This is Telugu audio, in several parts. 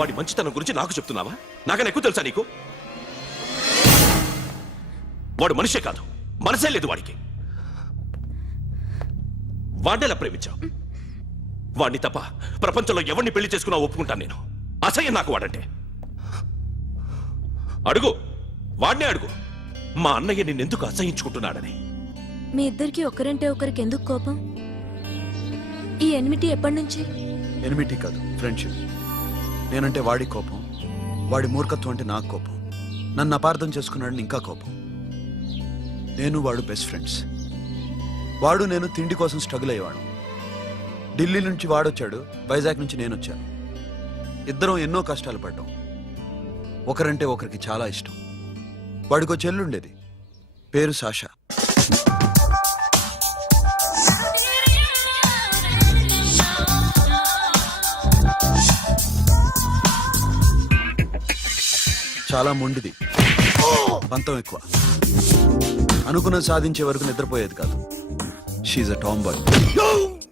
వాడి మంచితనం గురించి నాకు చెప్తున్నావా? నాకన్నా ఎక్కువ తెలుసా నీకు? వాడు మనిషే కాదు, మనసే లేదు వాడికి. వాడినేలా ప్రేమించావు? వాడిని తప్ప ప్రపంచంలో ఎవరిని పెళ్లి చేసుకున్నా ఒప్పుకుంటాను నేను. అసహ్యం నాకు వాడంటే. అడుగు, వాడినే అడుగు, మా అన్నయ్య నిన్నెందుకు అసహించుకుంటున్నాడని. మీ ఇద్దరికి ఒకరంటే ఒకరికి ఎందుకు కోపం? ఈ ఎనిమిటీ ఎప్పటి నుంచి? ఎనిమిటీ కాదు, ఫ్రెండ్షిప్. నేనంటే వాడి కోపం, వాడి మూర్ఖత్వం అంటే నాకు కోపం. నన్ను అపార్థం చేసుకున్నాడని ఇంకా కోపం. నేను వాడు బెస్ట్ ఫ్రెండ్స్. వాడు నేను తిండి కోసం స్ట్రగుల్ అయ్యేవాడు. ఢిల్లీ నుంచి వాడొచ్చాడు, వైజాగ్ నుంచి నేను వచ్చాను. ఇద్దరం ఎన్నో కష్టాలు పడ్డాం. ఒకరంటే ఒకరికి చాలా ఇష్టం. వాడికో చెల్లుండేది, పేరు సాషా. చాలా మొండిది, పంతం ఎక్కువ. అనుకున్నది సాధించే వరకు నిద్రపోయేది కాదు. She a tomboy.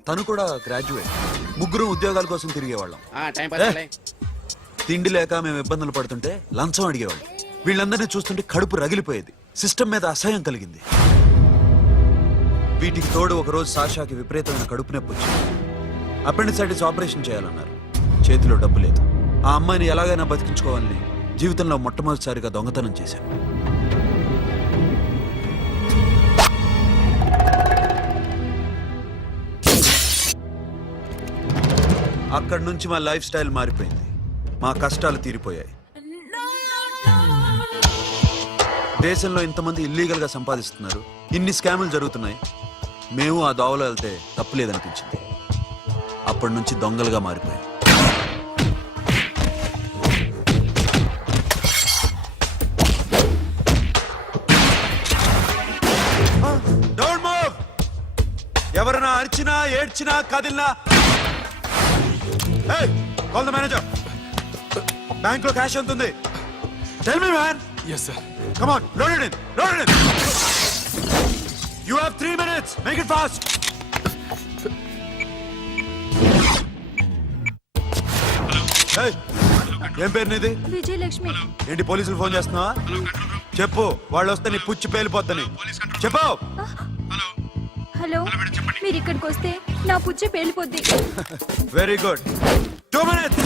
తను కూడా గ్రాడ్యుయేట్. ముగ్గురు ఉద్యోగాల కోసం తిరిగేవాళ్ళం. తిండి లేక మేము ఇబ్బందులు పడుతుంటే లంచం అడిగేవాళ్ళం. వీళ్ళందరినీ చూస్తుంటే కడుపు రగిలిపోయేది. సిస్టమ్ మీద అసహ్యం కలిగింది. వీటికి తోడు ఒకరోజు సాషాకి విపరీతమైన కడుపు నొప్పి వచ్చింది. అపెండిసైటిస్ ఆపరేషన్ చేయాలన్నారు. చేతిలో డబ్బు లేదు. ఆ అమ్మాయిని ఎలాగైనా బతికించుకోవాలని జీవితంలో మొట్టమొదటిసారిగా దొంగతనం చేశాను. అక్కడి నుంచి మా లైఫ్ స్టైల్ మారిపోయింది. మా కష్టాలు తీరిపోయాయి. దేశంలో ఇంతమంది ఇల్లీగల్ గా సంపాదిస్తున్నారు, ఇన్ని స్కాములు జరుగుతున్నాయి. మేము ఆ దోవలో వెళ్తే తప్పులేదనిపించింది. అప్పటి నుంచి దొంగలుగా మారిపోయాం. ఎవరైనా అరిచినా ఏడ్చినా కదిలినా కాల్ ద మేనేజర్. బ్యాంక్ లో క్యాష్ ఎంత ఉంది? Tell me man. yes sir. come on, load it in, load it in. you have 3 minutes, make it fast. hey, ఏం పేరు నీది? విజయలక్ష్మి. ఏంటి పోలీసులు ఫోన్ చేస్తున్నావా? చెప్పు, వాళ్ళు వస్తే నీ పుచ్చి పేలిపోద్దని చెప్పు. హలో, మీరు ఇక్కడికి వస్తే నా పుచ్చే పేలిపోద్ది. Very good. 2 minutes.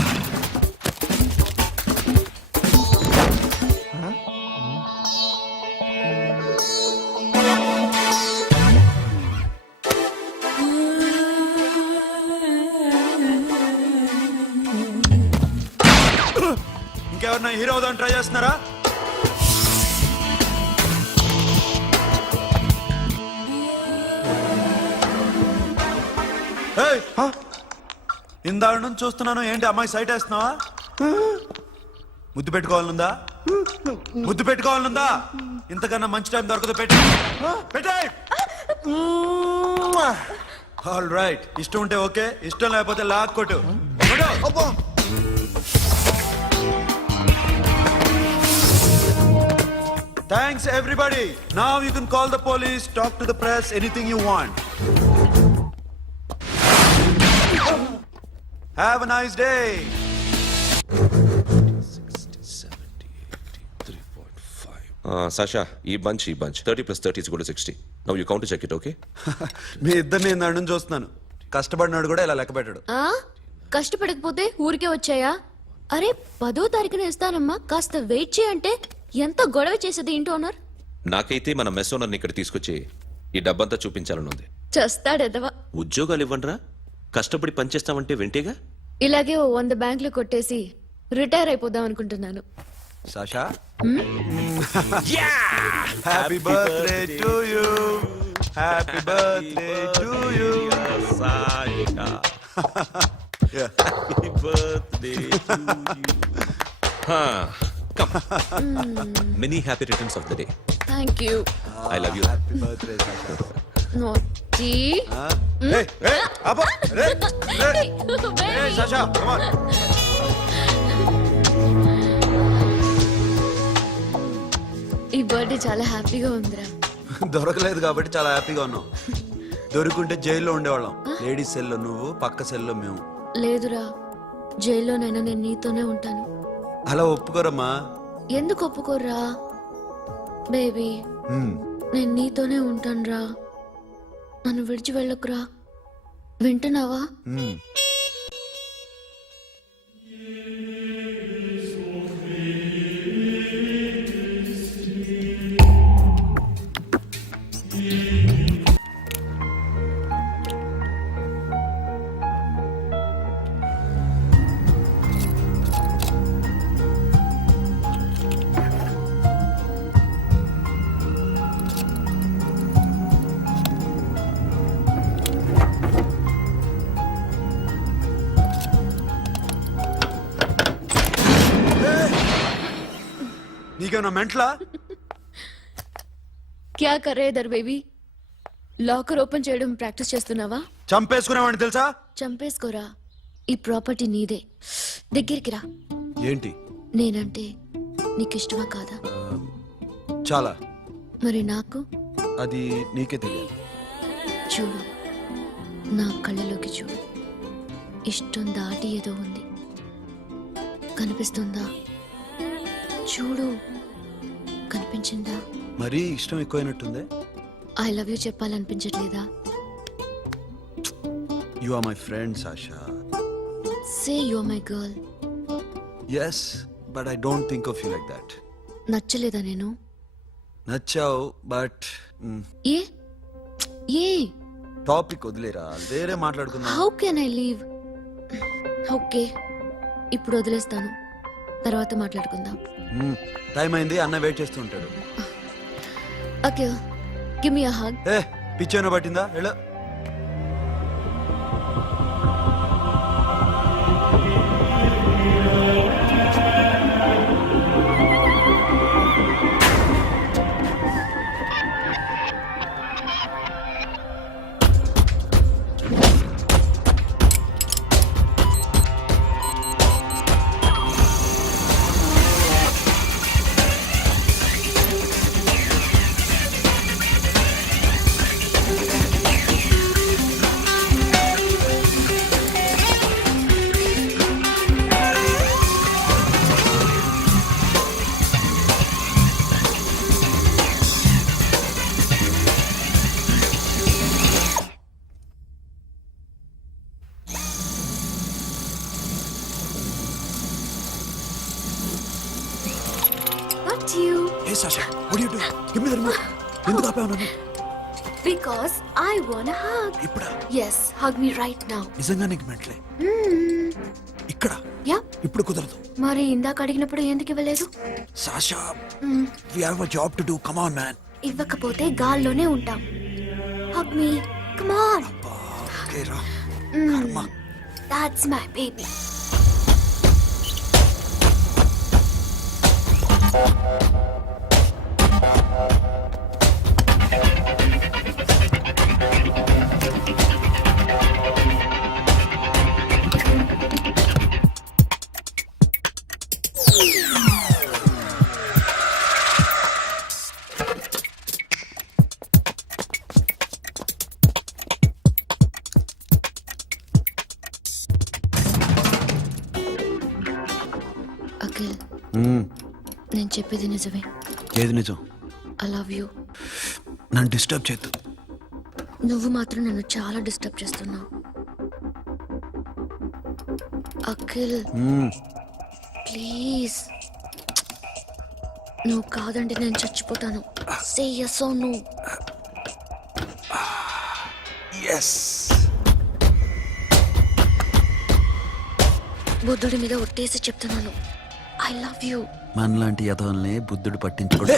ఇంకెవరన్నా హీరో అవుదాం ట్రై చేస్తున్నారా? ఇందాక నుంచి చూస్తున్నాను, ఏంటి అమ్మాయి సైట్ వేస్తున్నావా? ముద్దు పెట్టుకోవాలనుందా? ముద్దు పెట్టుకోవాలనుందా? ఇంతకన్నా మంచి టైం దొరకదు. పెట్టే. ఆల్ రైట్, ఇష్టం ఉంటే ఓకే, ఇష్టం లేకపోతే లాక్ కొట్టు. Thanks everybody. Now you can call the police, talk to the press, anything you want. Have a nice day. 'Sasha, ఈ bunch 30 + 30 is 60. Now you count to check it, okay? మీ ఇద్దరిని నేను చూస్తున్నాను. కష్టపడినాడు కూడా ఇలా లెక్క పెట్టాడు. కష్టపడకపోతే ఊరికే వచ్చాయా? అరే 10వ తారీఖున ఇస్తానమ్మా, కాస్త వెయిట్ చేయంటే ఎంత గొడవ చేసేది ఇంటి ఓనర్. నాకైతే మన మెస్ ఓనర్ని ఇక్కడ తీసుకొచ్చి ఈ డబ్బంతా చూపించాలని ఉంది. చేస్తాడెదవా. ఉద్యోగాలు ఇవ్వండిరా, కష్టపడి పనిచేస్తామంటే వింటేగా. ఇలాగే 100 బ్యాంకులు కొట్టేసి రిటైర్ అయిపోదాం అనుకుంటున్నాను. Sasha, happy birthday to you. Happy birthday to you Sasha. Happy birthday to you. Come. Many happy returns of the day. Thank you. I love you. Happy birthday, Sasha. Naughty. Hey, hey, Abba, hey, hey, Sasha, come on. ఈ బర్త్డే చాలా హ్యాపీగా ఉందిరా. దొరకలేదు కాబట్టి చాలా హ్యాపీగా ఉన్నాం. దొరుకుంటే జైల్లో ఉండేవాళ్ళం. లేడీస్ సెల్లో నువ్వు, పక్క సెల్లో మేము. లేదురా, జైల్లోనైనా నేను నీతోనే ఉంటాను. అలా ఒప్పుకోరమ్మా. ఎందుకు ఒప్పుకోర్రా బేబీ? మ్మ్. నేను నీతోనే ఉంటానురా. నన్ను విడిచి వెళ్ళకురా. వింటున్నావా? మ్మ్. నీకేమన్నా మెంట్లా? క్యా కరే ఇధర్ బేబీ? లాకర్ ఓపెన్ చేయడం ప్రాక్టీస్ చేస్తున్నావా? చంపేసుకునేవాడిని తెలుసా? చంపేసుకోరా. ఈ ప్రాపర్టీ నీదే. దగ్గరికి రా. ఏంటి? నేనంటే నీకు ఇష్టమా కాదా? చాలా. మరి నాకు? అది నీకే తెలియాలి. చూడు, నా కళ్ళలోకి చూడు. ఇష్టం దాటి ఏదో ఉంది. కనిపిస్తుందా? చూడు, కనిపించిందా? మరీ ఇష్టం ఎక్కువైనట్టుందే. ఐ లవ్ యూ చెప్పాలనిపించట్లేదా? You are my friend Sasha. Say you are my girl. Yes, but I don't think of you like that. నచ్చలేదా నేను? నచ్చావు, బట్ ఏ ఏ టాపిక్ వదిలేరా, వేరే మాట్లాడుకుందాం. How can I leave? Okay, ఇప్పుడు వదిలేస్తాను. తర్వాత మాట్లాడుకుందాం. టైం అయింది, అన్న వెయిట్ చేస్తూ ఉంటాడు. Okay, give me a hug. ఏ పిచ్చేనా పట్టిందా? వెళ్ళు. Not you. ఏ Sasha, what are you doing? Give me the remote. ఎందుకు ఆపావు నన్ను? Because I want a hug. ఇప్పుడా? Yes, hug me right now. నిజంగా నీకు మెంట్లే? ఇక్కడ Yeah. ఇప్పుడు కుదరదు. మరి ఇందాక అడిగినప్పుడు ఎందుకు ఇవ్వలేదు? Sasha, we have a job to do. Come on, man. ఇవ్వకపోతే గాల్లోనే ఉంటాం. Hug me. Come on. Okay, రా. కర్మ. That's my baby. అఖిల్, నేను చెప్పేది నిజమే. ఏది నిజం? I love you. నన్ను డిస్టర్బ్ చేయొద్దు. నువ్వు మాత్రం నన్ను చాలా డిస్టర్బ్ చేస్తున్నావు. అఖిల్ ప్లీజ్, నువ్వు కాదంటే నేను చచ్చిపోతాను. సే yes or no. ఎస్. బుద్ధుడి మీద ఒట్టేసి చెప్తున్నాను. I love you. మనలాంటి యథవల్ని బుద్ధుడు పట్టించుకోడు.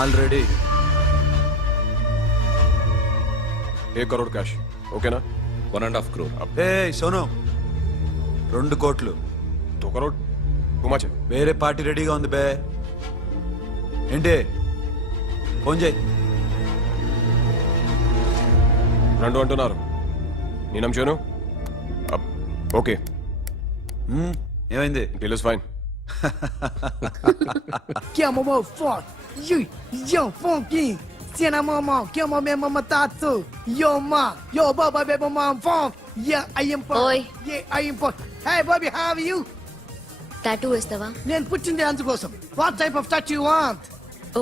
ఆల్రెడీ 1 करोड़ कैश ओके ना 1.5 crore. ఏ సోను 2 కోట్లు 2 करोड़ घुमा चे వేరే పార్టీ రెడీగా ఉంది బే ఏంటి ఫోన్ చేయి రెండు అంటున్నారు నేనం చేయను ఓకే ఏమైంది deal is fine Que é mamão forte, yo funky, cena mamão, que é mamãe mamãe tatu, yo ma, yo baba baby mamão funk, yeah I am funk, Oi. yeah I am funk. Hey Bobby, how are you? Tattoo వేస్తావా? నేను పుట్టింది అందుకోసం. What type of tattoo you want?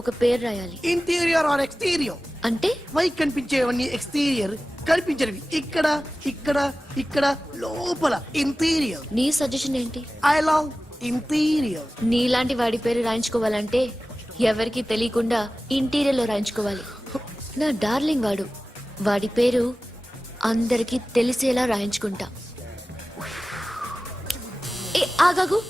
ఒక పేరు రాయాలి. Interior or exterior? అంటే పైకి కనిపించేవన్నీ ఎక్స్టీరియర్, కనిపించేవి ఇక్కడ ఇక్కడ ఇక్కడ లోపల ఇంటీరియర్. నీ సజెషన్ ఏంటి? I love interior. నీలాంటి వాడి పేరు రాయించుకోవాలంటే ఎవరికి తెలియకుండా ఇంటీరియర్ లో రాయించుకోవాలి. నా డార్లింగ్ వాడి పేరు అందరికి తెలిసేలా రాయించుకుంటా. ఏ ఆగాగు,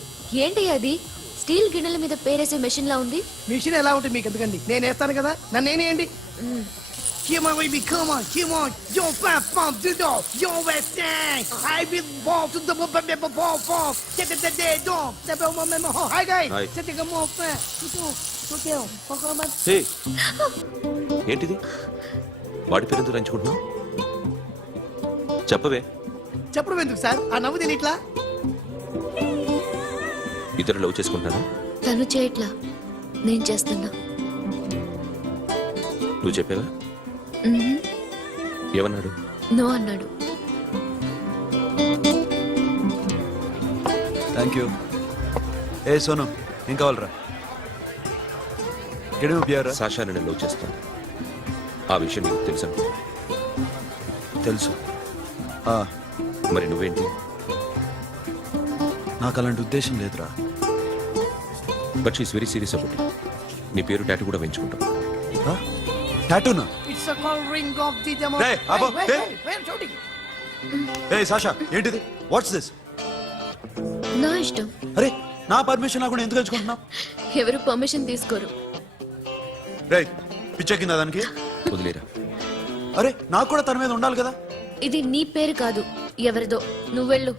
ఏంటి అది? స్టీల్ గిన్నెల మీద పేరేసే మెషిన్ లా ఉంది. మిషన్ ఎలా ఉంటుంది మీకు ఎందుకండి? నేను వేస్తాను కదా, నన్ను నేనేయండి. Come on, baby, come on, come on. Yo, fat pump, do do. Yo, West End. I will ball to the ball. Get the dead dog. The bell, my hi, guys. Hi. Set the more fat. Okay, okay. హే ఏంటిది? వాడి పేరు ఎందుకు రంచుకుంటున్నావు? చెప్పవే. చెప్పడం ఎందుకు సార్? ఆ నవ్వు తిని ఇట్లా. ఇద్దరు లవ్ చేసుకుంటానా? తను చేయట్లా, నేను చేస్తున్నా. నువ్వు చెప్పావా? ఏమన్నాడు? నో అన్నాడు. Thank you. ఏ సోను ఏం కావాలరా? గడిమి బియారా? సాషా నేను లవ్ చేస్తాను. ఆ విషయం నీకు తెలుసు అనుకో. తెలుసు. మరి నువ్వేంటి? నాకు అలాంటి ఉద్దేశం లేదురా. But she's very serious about. నీ పేరు టాటూ కూడా వేయించుకుంటాం. టాటూనా? It's a call ring of the demo. Hey, Abba, hey. Wait, shooting. A Sasha ఏంటిది? What's this? నా ఇష్టం. అరే నా పర్మిషన్ లేకుండా ఎందుకు ఎంచుకుంటున్నావు? ఎవరు పర్మిషన్ తీసుకోరు. రే పిచ్చెక్కిందా దానికి? వదిలేరా. అరే నాకు కూడా తన మీద ఉండాలి కదా. ఇది నీ పేరు కాదు, ఎవరిదో. నువ్వెళ్ళు.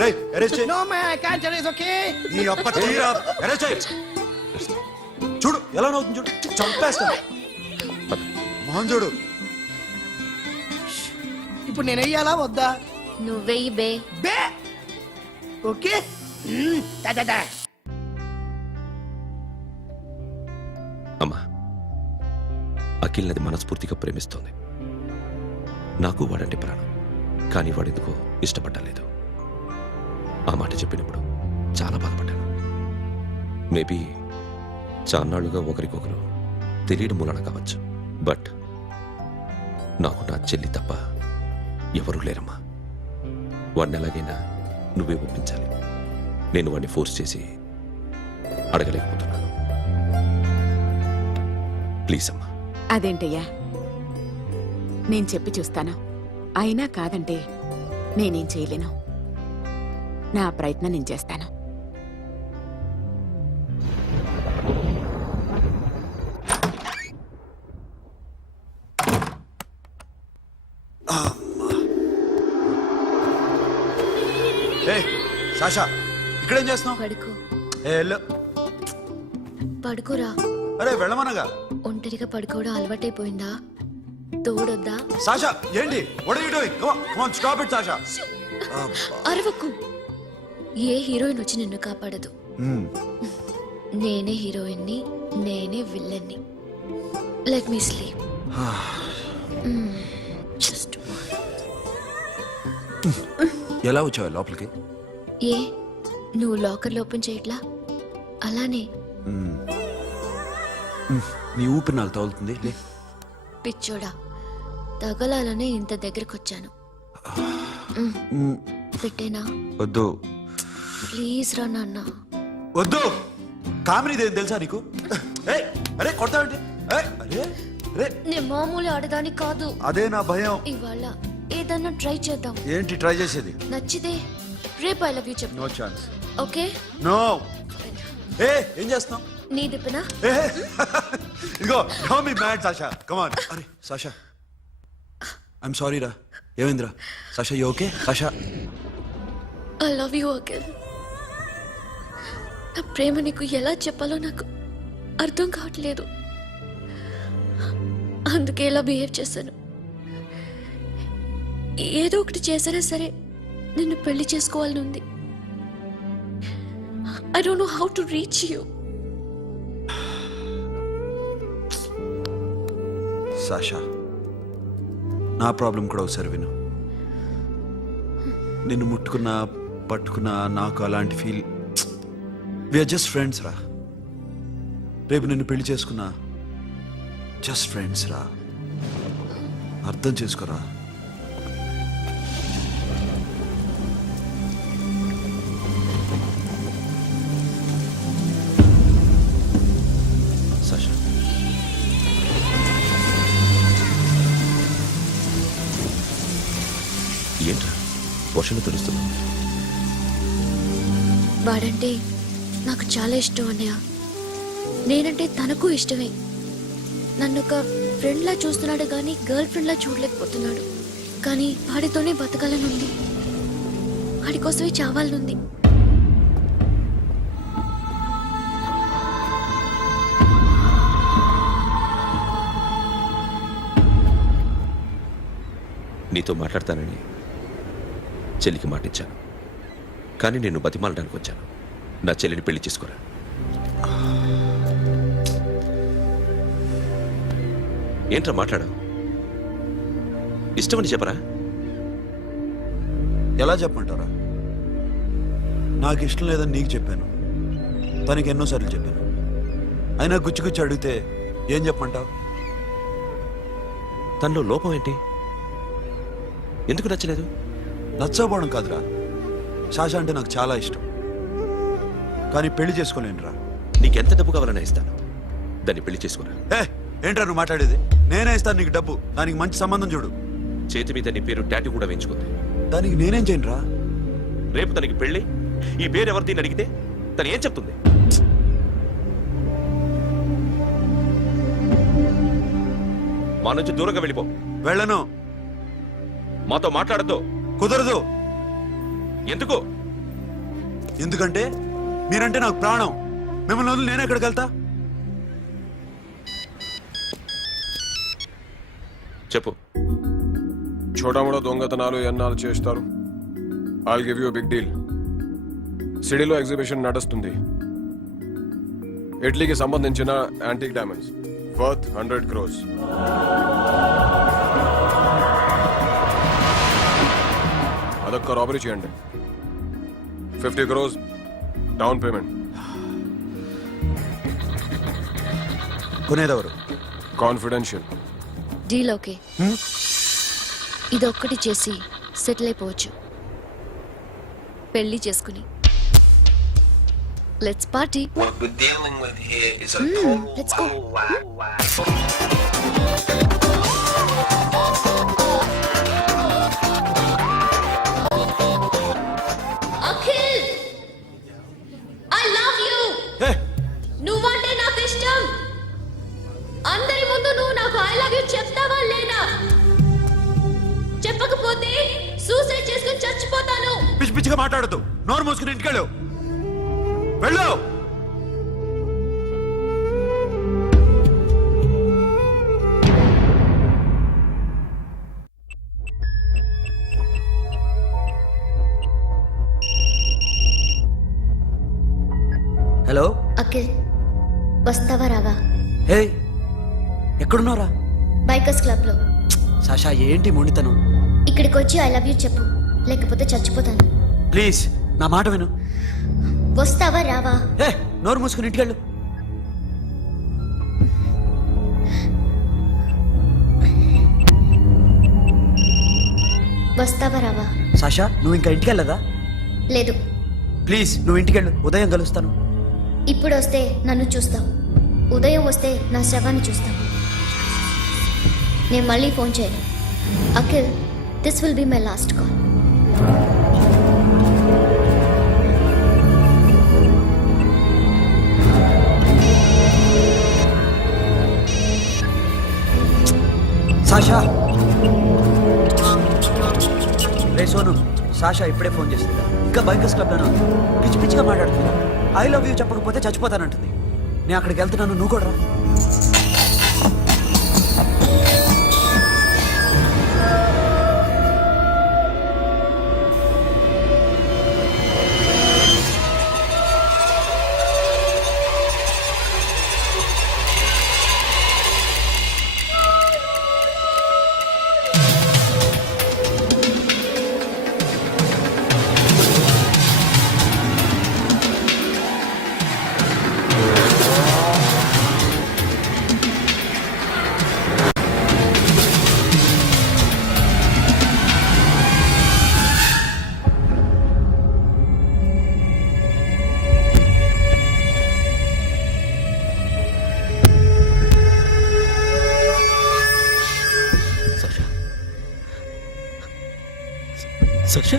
రే అరెస్ట్ చేయి. No, man, I can't tell you, it's okay? ఈ అప్ప తీరా అరెస్ట్ చేయి. చూడు ఎలా నవ్వుతుంది చూడు. చంపేస్తాను. మోహన్ చూడు. ఇప్పుడు నేను వెయ్యాలా వద్దా? నువ్వెయ్యి బే. బే ఓకే. Da. అమ్మా, అఖిల్ నది మనస్ఫూర్తిగా ప్రేమిస్తోంది. నాకు వాడంటే ప్రాణం. కానీ వాడెందుకో ఇష్టపడలేదు. ఆ మాట చెప్పినప్పుడు చాలా బాధపడ్డాను. మేబీ చాన్నాళ్లుగా ఒకరికొకరు తెలియడం మూలన కావచ్చు. బట్ నాకు నా చెల్లి తప్ప ఎవరూ లేరమ్మా. వాడిని ఎలాగైనా నువ్వే ఒప్పించాలి. నేను వాడిని ఫోర్స్ చేసి అడగలేకపోతున్నాను. ప్లీజ్ అమ్మా. అదేంటయ్యా, నేను చెప్పి చూస్తాను. అయినా కాదంటే నేనేం చేయలేను. నా ప్రయత్నం నేను చేస్తాను. ఏ సాషా ఇక్కడేం చేస్తున్నావు? పడుకో. ఏ వెళ్ళు. పడుకోరా. అరే వెళ్ళమనగా. ఒంటరిగా పడుకోవడం అలవాటైపోయిందా? తోడొద్దా? సాషా ఏంటి? What are you doing? Come on stop it Sasha. అరవకు. ఏ హీరోయిన్ వచ్చి నిన్ను కాపాడదు. నేనే హీరోయిన్ని, నేనే విల్లన్ని. Let me sleep. జస్ట్ ఎలా వచ్చావు లోపలికి? ఏ నువ్వు లాకర్లో ఓపెన్ చేయట్లా? అలానే. నీ ఊపిరి నాకు తగులుతుంది. లే. పిచ్చోడా, తగలాలనే ఇంత దగ్గరకొచ్చాను. పెట్టేనా? వద్దు. ప్లీజ్ రా నాన్న. వద్దు. కామెడీదేం తెలుసా నీకు? ఏయ్ అరే కొడతావేంటి? ఏయ్ అరే అరే నేను మామూలు ఆడదాని కాదు. అదే నా భయం. ఇవాళ ఏదన్నా ట్రై చేద్దాం. ఏంటి ట్రై చేసేది? నచ్చితే రేపు ఐ లవ్ యూ చెప్పు. No chance. ఓకే? నో. ఏ ఏం చేస్తున్నావు? నీ దిప్పునా ఇదిగో don't be mad Sasha come on అరే సాషా ఐఎమ్ సారీ రా ఏమైందిరా Sasha you okay Sasha I love you Akhil. నా ప్రేమ నీకు ఎలా చెప్పాలో నాకు అర్థం కావట్లేదు. అందుకే ఇలా బిహేవ్ చేశాను. ఏదో ఒకటి చేసినా సరే నిన్ను పెళ్లి చేసుకోవాలని ఉంది. I don't know how to reach you. Sasha నా ప్రాబ్లం కూడా ఒకసారి విను. నిన్ను ముట్టుకున్నా పట్టుకున్నా నాకు అలాంటి ఫీల్. వీఆర్ జస్ట్ ఫ్రెండ్స్ రా. రేపు నిన్ను పెళ్లి చేసుకున్నా జస్ట్ ఫ్రెండ్స్ రా. అర్థం చేసుకోరా. సాషా ఏంట్రా వర్షంలో తెలుస్తున్నా? వాడంటే నాకు చాలా ఇష్టం అన్నయ్య. నేనంటే తనకు ఇష్టమే. నన్ను ఒక ఫ్రెండ్లా చూస్తున్నాడు కానీ గర్ల్ ఫ్రెండ్లా చూడలేకపోతున్నాడు. కానీ వాడితోనే బతకాలని ఉంది. వాడి కోసమే చావాలనుంది. నీతో మాట్లాడతానని చెల్లికి మాటిచ్చాను, కానీ నేను బతిమాలడానికి వచ్చాను. నా చెల్లిని పెళ్లి చేసుకోరా. ఏంట్రా మాట్లాడు? ఇష్టమని చెప్పరా? ఎలా చెప్పమంటారా? నాకు ఇష్టం లేదని నీకు చెప్పాను, తనకి ఎన్నోసార్లు చెప్పాను. అయినా గుచ్చి గుచ్చి అడిగితే ఏం చెప్పమంటావు? తనలో లోపం ఏంటి? ఎందుకు నచ్చలేదు? నచ్చకపోవడం కాదురా, శాషా అంటే నాకు చాలా ఇష్టం, కానీ పెళ్లి చేసుకోలేనురా. నీకెంత డబ్బు కావాలన్నా ఇస్తాను, దాన్ని పెళ్లి చేసుకోరా. ఏంట్రా నువ్వు మాట్లాడేది? నేనే ఇస్తాను నీకు డబ్బు, దానికి మంచి సంబంధం చూడు. చేతి మీద నీ పేరు టాటూ కూడా వేయించుకుంది. దానికి నేనేం చేయనురా? రేపు తనకి పెళ్ళి ఈ పేరు ఎవరిది అడిగితే తను ఏం చెప్తుంది? మా నుంచి దూరంగా వెళ్ళిపో. వెళ్ళను. మాతో మాట్లాడద్దు. కుదరదు. ఎందుకు? ఎందుకంటే మీరంటే నాకు ప్రాణం. మిమ్మల్ని వదిలి నేను ఎక్కడికి వెళ్తా? చెప్పు. చోటామోడా దొంగతనాలు ఎన్నాళ్ళు చేస్తారు? I'll give you big deal. సిటీలో ఎగ్జిబిషన్ నడుస్తుంది. ఇటలీకి సంబంధించిన యాంటిక్ డైమండ్స్ వర్త్ 100 crores. అదొక్క రాబరీ చేయండి. 50 crores డౌన్ పేమెంట్. కొనేదెవరు? కాన్ఫిడెన్షియల్. Deal okay. ఇదొక్కటి చేసి సెటిల్ అయిపోవచ్చు. పెళ్లి చేసుకుని let's party. What we're dealing with here is a total let's go. Akhil, I love you. నువ్వంటే నాకు ఇష్టం. అందరి ముందు నువ్వు నాకు ఐ లవ్ యు చెప్తావా లేదా? చెప్పకపోతే సూసైడ్ చేసుకుని చచ్చిపోతాను. పిచ్చి పిచ్చిగా మాట్లాడద్దు. నోరు మూసుకుని ఇంటికెళ్ళు. వెళ్ళు. హలో అఖిల్, వస్తావా రావా? హే ఎక్కడున్నారా? బైకర్స్ క్లబ్ లో. సాషా ఏంటి మొండితనం? ఇక్కడికి వచ్చి ఐ లవ్ యూ చెప్పు, లేకపోతే చచ్చిపోతాను. ప్లీజ్ నా మాట విను. వస్తావా రావా? హే నోరు మూసుకుని ఇంటికెళ్ళు. వస్తావా రావా? సాషా నువ్వు ఇంకా ఇంటికెళ్ళదా? లేదు. ప్లీజ్ నువ్వు ఇంటికెళ్ళు, ఉదయం కలుస్తాను. ఇప్పుడు వస్తే నన్ను చూస్తావు, ఉదయం వస్తే నా శవాన్ని చూస్తావు. నేను మళ్ళీ ఫోన్ చేయను. Akhil, this will be my last call. Sasha ray Sonu, Sasha ఇప్పుడే ఫోన్ చేసింది. ఇంకా బైకర్స్ క్లబ్లోనే ఉంది. పిచ్చి పిచ్చిగా మాట్లాడుతున్నా. ఐ లవ్ యూ చెప్పకపోతే చచ్చిపోతానంటుంది. నేను అక్కడికి వెళ్తున్నాను, నువ్వు కూడా రా. సషా సషా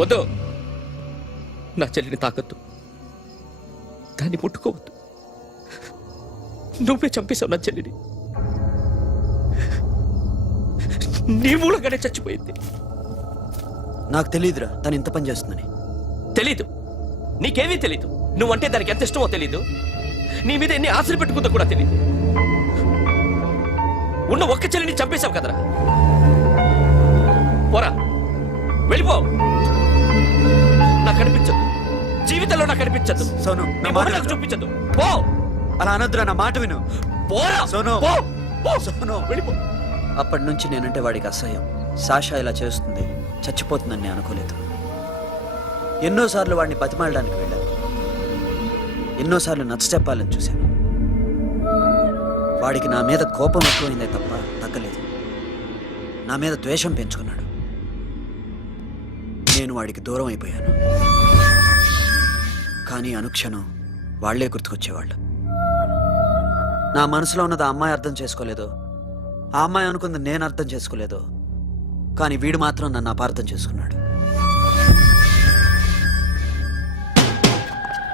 వద్దు, నా చెల్లిని తాకద్దు, దాన్ని ముట్టుకోవద్దు. నువ్వే చంపేశావు నా చెల్లిని. నీ మూలంగానే చచ్చిపోయింది. నాకు తెలియదురా తను ఇంత పని చేస్తుందని. తెలీదు, నీకేమీ తెలీదు. నువ్వంటే దానికి ఎంత ఇష్టమో తెలీదు. నీ మీద ఎన్ని ఆశలు పెట్టుకుందో కూడా తెలీదు. ఉన్న ఒక్క చెల్లిని చంపేశావు కదరా. పోరా, వెళ్ళిపో. నాకు కనిపించదు, జీవితంలో నాకు కనిపించదు. సోను, నీ నా మొహం మాట నాకు విను. చూపించదు. పో, అలా అనొద్దురా, నా మాట విను. పోరా సోను. పో, పో. సోను. వెళ్ళిపో. అప్పటి నుంచి నేనంటే వాడికి అసహ్యం. సాషా ఇలా చేస్తుంది, చచ్చిపోతుందని నేను అనుకోలేదు. ఎన్నోసార్లు వాడిని బతిమాలడానికి వెళ్ళాను. ఎన్నోసార్లు నచ్చ చెప్పాలని చూశాను. వాడికి నా మీద కోపం ఎక్కువైందే తప్ప తగ్గలేదు. నా మీద ద్వేషం పెంచుకున్నాడు. నేను వాడికి దూరం అయిపోయాను. కానీ అనుక్షణం వాళ్లే గుర్తుకొచ్చేవాళ్ళు. నా మనసులో ఉన్నది ఆ అమ్మాయి అర్థం చేసుకోలేదు, ఆ అమ్మాయి అనుకుంది నేను అర్థం చేసుకోలేదు. కానీ వీడు మాత్రం నన్ను అపార్థం చేసుకున్నాడు.